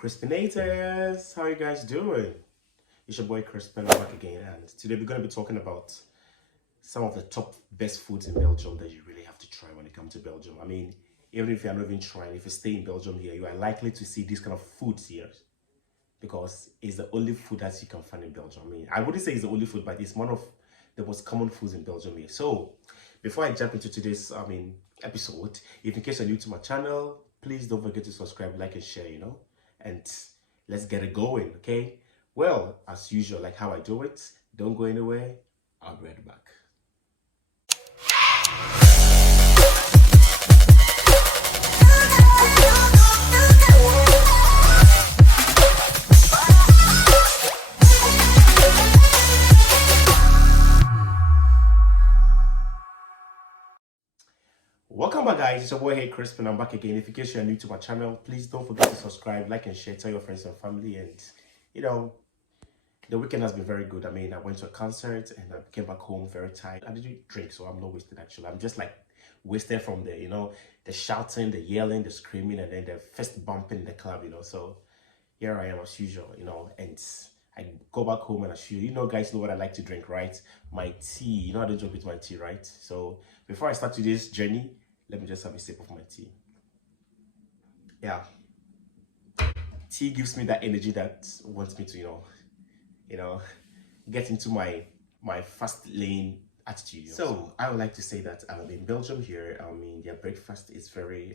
Crispinators, how you guys doing? It's your boy Crispin back again, and today we're going to be talking about some of the top best foods in Belgium that you really have to try when it comes to Belgium. I mean, even if you're not even trying, if you stay in Belgium here, you are likely to see these kind of foods here because it's the only food that you can find in Belgium. I mean, I wouldn't say it's the only food, but it's one of the most common foods in Belgium here. So, before I jump into today's, episode, if in case you're new to my channel, please don't forget to subscribe, like, and share, and let's get it going, okay? Well, as usual, like how I do it, don't go anywhere. I'll be right back. Welcome back, guys. It's your boy Hey Crisp, and I'm back again. If in case you're new to my channel, please don't forget to subscribe, like, and share, tell your friends and family. And the weekend has been very good. I mean, I went to a concert and I came back home very tired. I didn't drink, so I'm not wasted actually. I'm just like wasted from the shouting, the yelling, the screaming, and then the fist bumping in the club, So here I am as usual, and I go back home and as usual, guys know what I like to drink, right? My tea, I don't joke with my tea, right? So before I start today's journey, let me just have a sip of my tea. Yeah, tea gives me that energy that wants me to, get into my fast lane attitude. So I would like to say that in Belgium here, I mean, their breakfast is very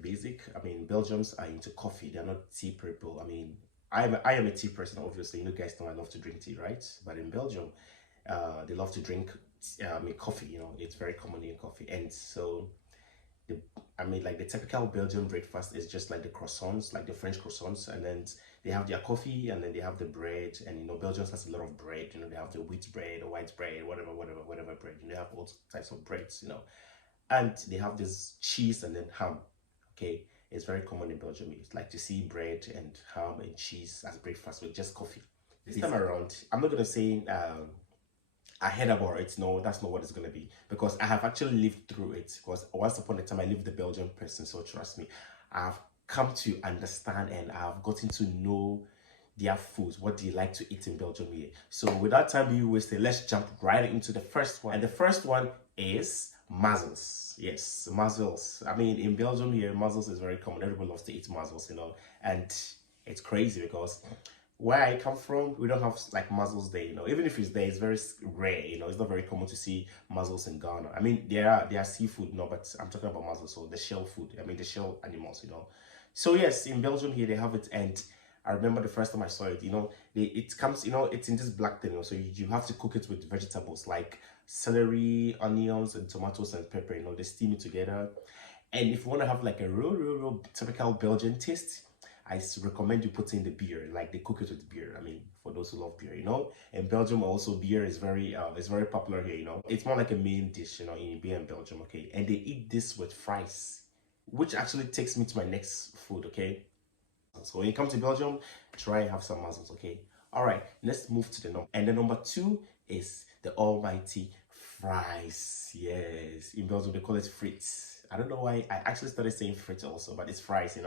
basic. I mean, Belgians are into coffee; they're not tea people. I mean, I am a tea person, obviously. You guys know I love to drink tea, right? But in Belgium, they love to drink coffee. It's very common in coffee, and so like the typical Belgian breakfast is just like the croissants, like the French croissants, and then they have their coffee, and then they have the bread, and Belgium has a lot of bread. They have the wheat bread, the white bread, whatever bread. They have all types of breads, and they have this cheese and then ham. Okay, it's very common in Belgium. It's like to see bread and ham and cheese as breakfast with just coffee. This time around, I'm not gonna say I heard about it. No, that's not what it's gonna be because I have actually lived through it. Because once upon a time I lived the Belgian person, so trust me, I've come to understand and I've gotten to know their foods, what they like to eat in Belgium here. So without time being wasted, let's jump right into the first one. And the first one is mussels. Yes, mussels. I mean, in Belgium here, mussels is very common. Everybody loves to eat mussels, and it's crazy because where I come from, we don't have like mussels there, Even if it's there, it's very rare, It's not very common to see mussels in Ghana. I mean, there are seafood, but I'm talking about mussels, so the shell food. I mean, the shell animals, So yes, in Belgium here they have it, and I remember the first time I saw it. It comes, it's in this black thing. So you have to cook it with vegetables like celery, onions, and tomatoes and pepper. They steam it together. And if you want to have like a real typical Belgian taste, I recommend you put in the beer, like they cook it with beer. I mean, for those who love beer, In Belgium also beer is very popular here, It's more like a main dish, in beer in Belgium, okay? And they eat this with fries, which actually takes me to my next food, okay? So when you come to Belgium, try and have some mussels, okay? All right, let's move to the number. And the number two is the almighty fries. Yes, in Belgium they call it frites. I don't know why I actually started saying frites also, but it's fries,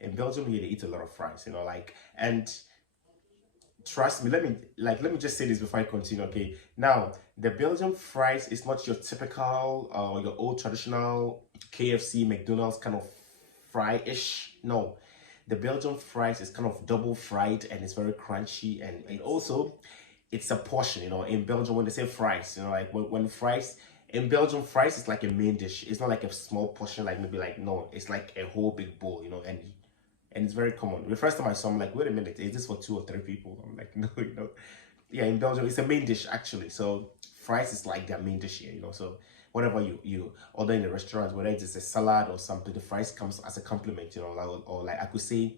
In Belgium here they eat a lot of fries, and trust me, let me just say this before I continue, okay? Now, the Belgian fries is not your typical your old traditional KFC, McDonald's kind of fry-ish. No. The Belgian fries is kind of double fried and it's very crunchy, and also it's a portion, in Belgium when they say fries, like when fries in Belgium, fries is like a main dish. It's not like a small portion, like maybe like, no, it's like a whole big bowl, and it's very common. The first time I saw, I'm like, wait a minute, is this for 2 or 3 people? I'm like, no, Yeah, in Belgium, it's a main dish actually. So fries is like their main dish here, So whatever you order in the restaurant, whether it's a salad or something, the fries comes as a compliment, or like I could say,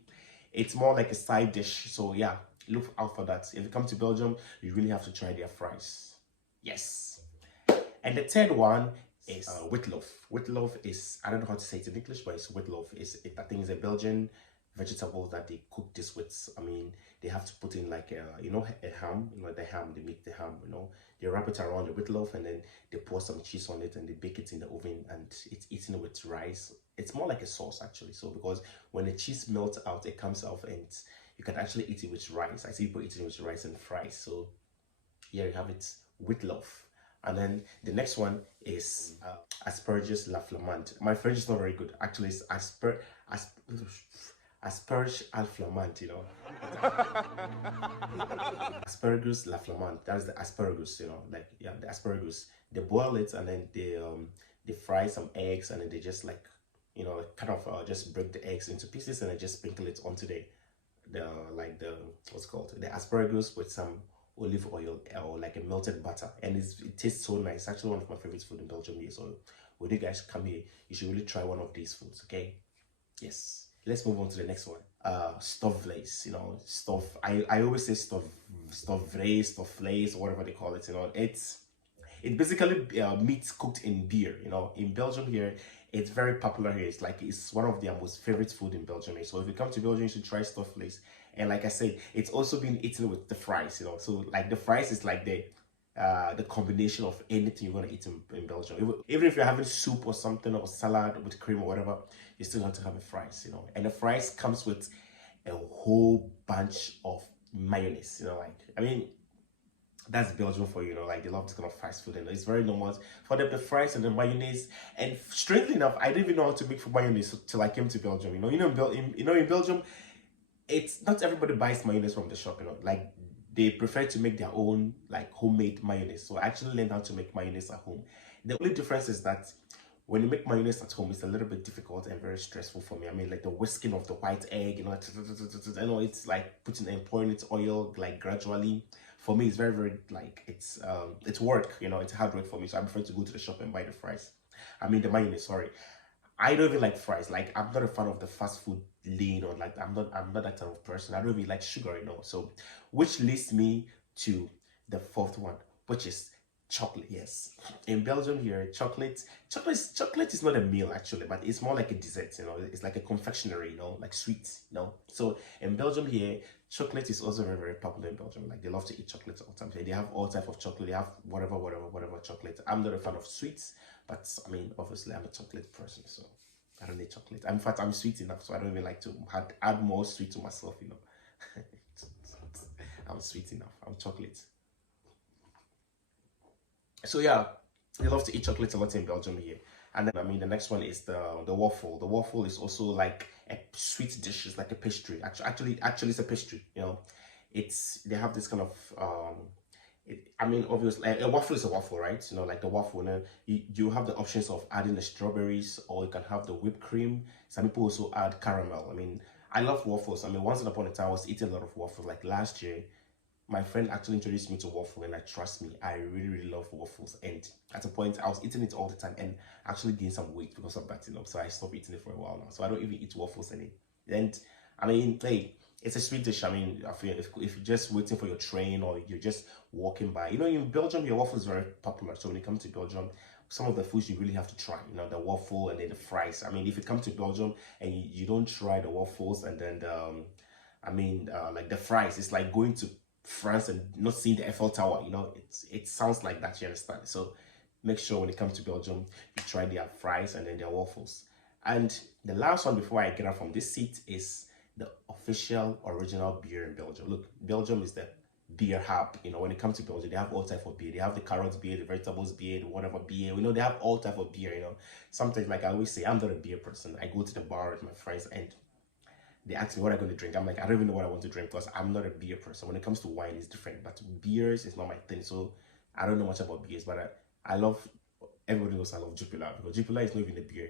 it's more like a side dish. So yeah, look out for that. If you come to Belgium, you really have to try their fries. Yes. And the third one is witlof. Witlof is, I don't know how to say it in English, but it's witlof. I think it's a Belgian vegetable that they cook this with. I mean, they have to put in like a ham, the ham, they make the ham, they wrap it around the witlof and then they pour some cheese on it and they bake it in the oven and it's eaten with rice it's more like a sauce actually. So because when the cheese melts out, it comes off, and you can actually eat it with rice. I see people eating it with rice and fries. So here you have it with love. And then the next one is asparagus la flamande. My French is not very good. Actually, it's asparagus al flamande, you know. Asparagus la flamande. That's the asparagus, you know, like, yeah, the asparagus. They boil it, and then they fry some eggs, and then they just like, you know, kind of just break the eggs into pieces, and then just sprinkle it onto the like the what's called the asparagus with some olive oil or like a melted butter, and it tastes so nice. It's actually one of my favorite food in Belgium here. So when you guys come here, you should really try one of these foods. Okay, yes, let's move on to the next one. Stofvlees, you know, I always say stofvlees, whatever they call it. You know, it's basically meat cooked in beer. You know, in Belgium here, it's very popular here. It's one of their most favorite food in Belgium here. So if you come to Belgium, you should try stofvlees. And like I said, it's also been eaten with the fries. You know, so like the fries is like the combination of anything you're gonna eat in Belgium. Even if you're having soup or something, or salad with cream or whatever, you still have to have a fries. You know, and the fries comes with a whole bunch of mayonnaise. You know, like, I mean, that's Belgium for you, know, like they love this kind of fast food, and it's very normal for them, the fries and the mayonnaise. And strangely enough, I didn't even know how to make for mayonnaise till I came to Belgium. In Belgium, it's not everybody buys mayonnaise from the shop. You know, like they prefer to make their own like homemade mayonnaise. So I actually learned how to make mayonnaise at home. The only difference is that when you make mayonnaise at home, it's a little bit difficult and very stressful for me. I mean, like the whisking of the white egg, you know, I know it's like putting and pouring its oil like gradually. For me, it's very, very like it's work, you know, it's hard work for me. So I prefer to go to the shop and buy the fries. I mean the mayonnaise, sorry. I don't even like fries. Like, I'm not a fan of the fast food lane, or like I'm not that type of person. I don't really like sugar, you know. So which leads me to the fourth one, which is chocolate. Yes, in Belgium here, chocolate is not a meal actually, but it's more like a dessert. You know, it's like a confectionery. You know, like sweets. You know, so in Belgium here, chocolate is also very, very popular in Belgium. Like they love to eat chocolate all the time. They have all type of chocolate. They have whatever chocolate. I'm not a fan of sweets, but I mean, obviously, I'm a chocolate person, so I don't need chocolate. In fact, I'm sweet enough, so I don't even like to add more sweet to myself. You know, I'm sweet enough. I'm chocolate. So yeah, they love to eat chocolate a lot in Belgium here. And then I mean the next one is the waffle. The waffle is also like a sweet dish. It's like a pastry. Actually, it's a pastry. You know, they have this kind of I mean, obviously, a waffle is a waffle, right? You know, like the waffle. And then you have the options of adding the strawberries, or you can have the whipped cream. Some people also add caramel. I mean, I love waffles. I mean, once upon a time, I was eating a lot of waffles. Like last year, my friend actually introduced me to waffle, and trust me, I really, really love waffles. And at a point, I was eating it all the time and actually gained some weight because of that, you know. So I stopped eating it for a while now. So I don't even eat waffles anymore. And I mean, hey, it's a sweet dish. I mean, if you're just waiting for your train, or you're just walking by, you know, in Belgium, your waffle is very popular. So when you come to Belgium, some of the foods you really have to try, you know, the waffle and then the fries. I mean, if you come to Belgium and you don't try the waffles and then like the fries, it's like going to France and not seeing the Eiffel Tower. You know, it sounds like that. You understand? So make sure when it comes to Belgium, you try their fries and then their waffles. And the last one before I get out from this seat is the official original beer in Belgium. Look, Belgium is the beer hub. You know, when it comes to Belgium, they have all type of beer. They have the carrots beer, the vegetables beer, the whatever beer. You know, they have all type of beer. You know, sometimes, like I always say, I'm not a beer person. I go to the bar with my friends and they ask me what I'm going to drink. I'm like, I don't even know what I want to drink because I'm not a beer person. When it comes to wine, it's different. But beers is not my thing. So I don't know much about beers, but I love, everybody knows I love Jupiler, because Jupiler is not even a beer.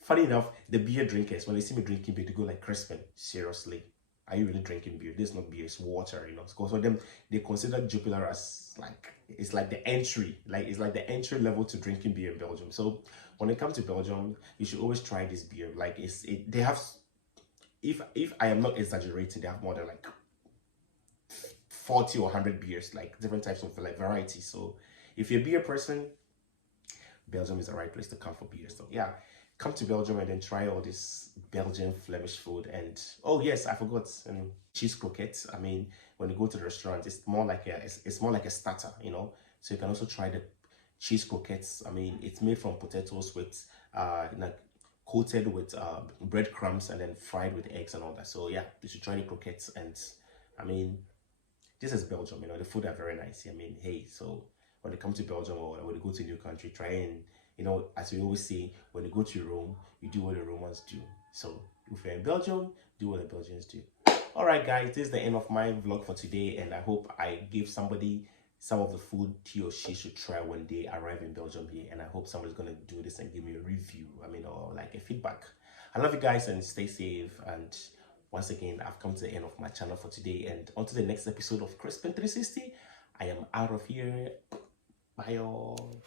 Funny enough, the beer drinkers, when they see me drinking beer, they go like, Crispin, seriously, are you really drinking beer? This is not beer, it's water, you know. So for them, they consider Jupiler as like, it's like the entry, like it's like the entry level to drinking beer in Belgium. So when it comes to Belgium, you should always try this beer. Like they have, if I am not exaggerating, they have more than like 40 or 100 beers, like different types of like varieties. So if you're a beer person, Belgium is the right place to come for beer. So yeah, come to Belgium and then try all this Belgian Flemish food. And oh yes, I forgot, cheese croquettes. I mean, when you go to the restaurant, it's more like a starter, you know. So you can also try the cheese croquettes. I mean, it's made from potatoes with like coated with breadcrumbs and then fried with eggs and all that. So yeah, you should try the croquettes. And I mean, this is Belgium, you know, the food are very nice. I mean, hey, so when you come to Belgium or when you go to a new country, try and, you know, as we always say, when you go to Rome, you do what the Romans do. So if you're in Belgium, do what the Belgians do. All right, guys, this is the end of my vlog for today, and I hope I gave somebody some of the food he or she should try when they arrive in Belgium here. And I hope somebody's gonna do this and give me a review, I mean, or like a feedback. I love you guys and stay safe. And once again, I've come to the end of my channel for today, and on to the next episode of Crispin 360. I am out of here. Bye all.